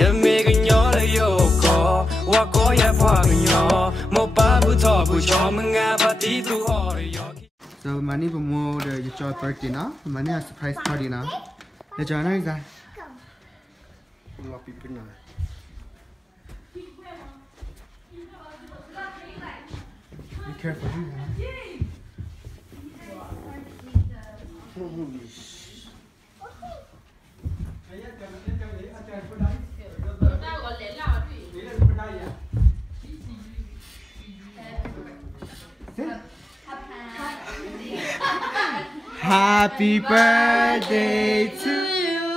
You make a yard of your call, walk all your fucking yaw. Mobabu talk with your mangabati to all your. So money for more the joy birthday now. Money a surprise party now. The joy now is that. A lot of people now. Be careful, Happy birthday to you.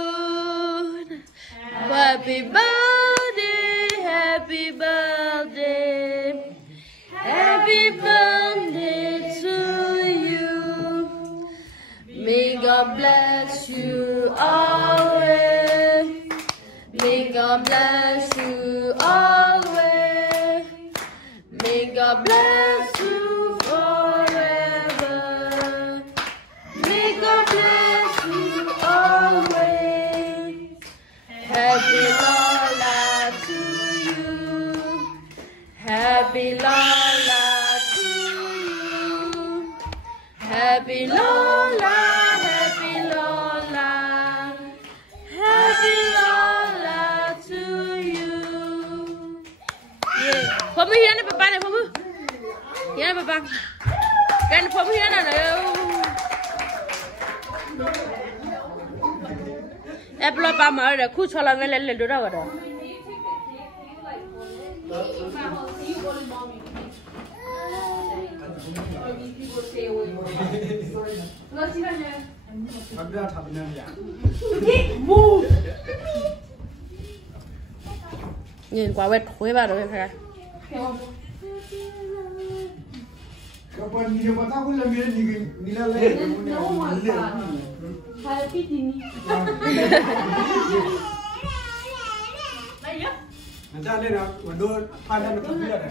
Happy birthday, happy birthday. Happy birthday to you. May God bless you always. May God bless you always. May God bless you forever. May God bless you always. Happy Lola to you. Happy Lola to you. Happy Lola, happy Lola. Happy Lola to you. Yeah. Put me here, Papa. Put me here, Papa. Can you put me here? Apple up my other coach all of a little bit over there. Nhìn quả vẹt khối vào rồi phải Nanti ada nak, mandor panen nak biar ada.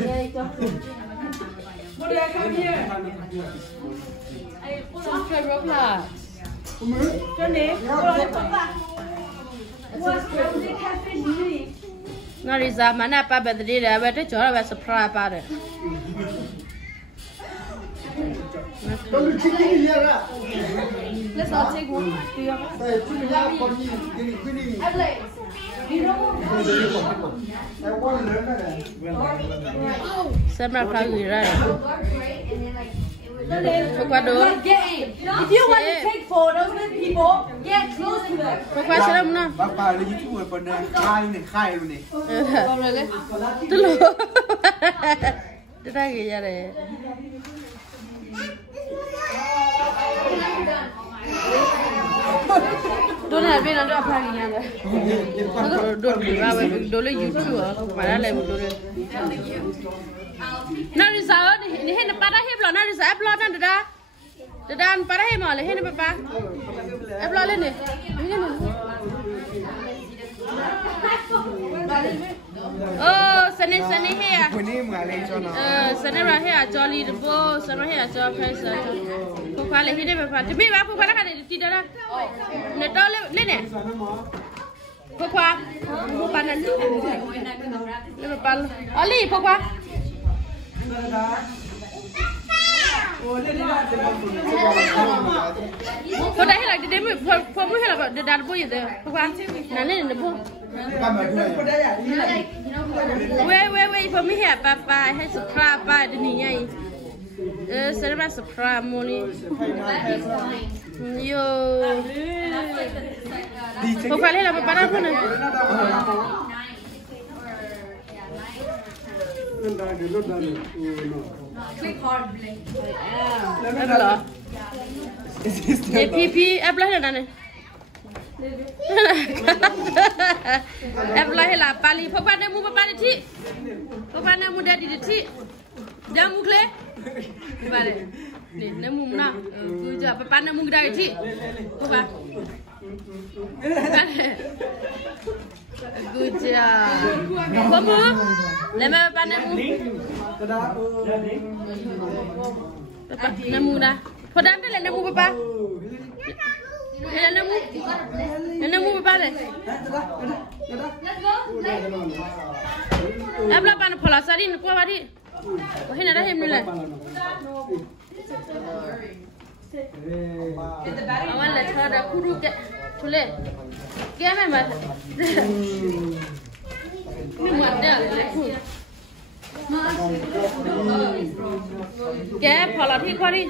Ya itu. Boleh kami ya. Sampai berapa? Jadi, boleh apa? Wah, kamu kafe ni. Nanti zaman apa birthday dah, birthday jual apa surprise apa deh. Kalau cikin ni dia lah. Let's all take one. Saya cikin ni apa ni? Gini. I want to learn that. Sembra kau ira. Pokok do. If you want to take photos with people, get close to them. Pokok seram na. Bapa lagi tu pada kai ni. Boleh ke? Dulu. Kita lagi ya deh. Don't have been under a plan yet. Don't YouTube. Mana lagi boleh. Nanti saya ni hendak pada heblo, nanti saya heblo nanti dah. Dan pada heblo le hendak apa? Heblo le ni. Oh, seni here. Seni right here. Jolly the bow. Seni here. Jolly place. Pukul le hendak apa? Tapi apa pukul kan tidak ada. Netol le ni. Pukul. Pukul nanti. Le pukul. Ali pukul. Kau dah hilang di demi, kamu hilang di dalam boy itu. Pukul. Nani ni boy. Wait for me here, Papa.ให้subscribeไปเดี๋ยวนี้ไงเสร็จแล้ว subscribe มูนี่โย่พวกใครเล่นอะไรไปบ้างพูดหน่อย Click hard, blink. แอปเหรอพี่แอปอะไรนั่นน่ะแอปอะไรล่ะปาลีพวกบ้านในมูบ้านในที่พวกบ้านในมูได้ดีที่จามุกเลยบ้านเลยนี่ในมุมน่ะกูจะไปบ้านในมุกได้ที่พวกบ้าน Good job. Kamu, lama apa namu? Papa, namu dah. Padahal tu namu papa. Namu papa deh. Em là bạn phò là sao đi qua đi. Có hết là em này. Awan là thở đã khu rút cái chú lệ. Cái này mà. Mình ngoặt đấy là khu. Cái phò là đi qua đi.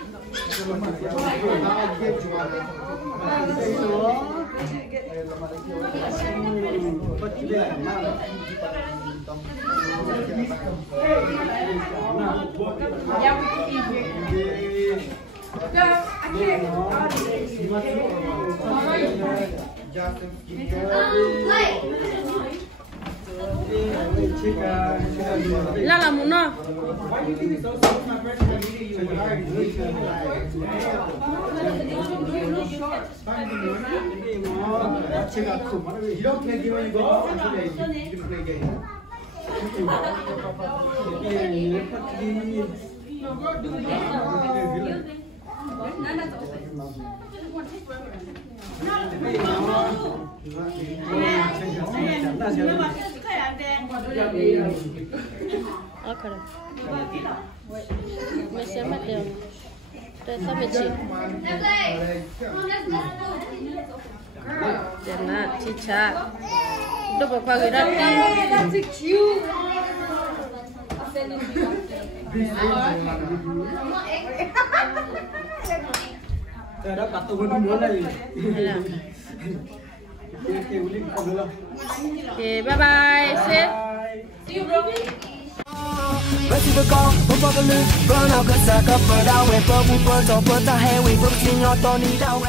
Là muốn nó. Okay. Mình sẽ bắt đầu. Để sao mình chỉ. Để nó chi cha. Đâu có qua cái đó đi. That's cute. Đó bắt tôi muốn này. Okay, bye bye. See you, Robin. Với chỉ con, bố bố con lư, bố nào cơ sở cấp bờ đau, bố bố bố bố ta hay, bố bố xin ngọt to ní đau.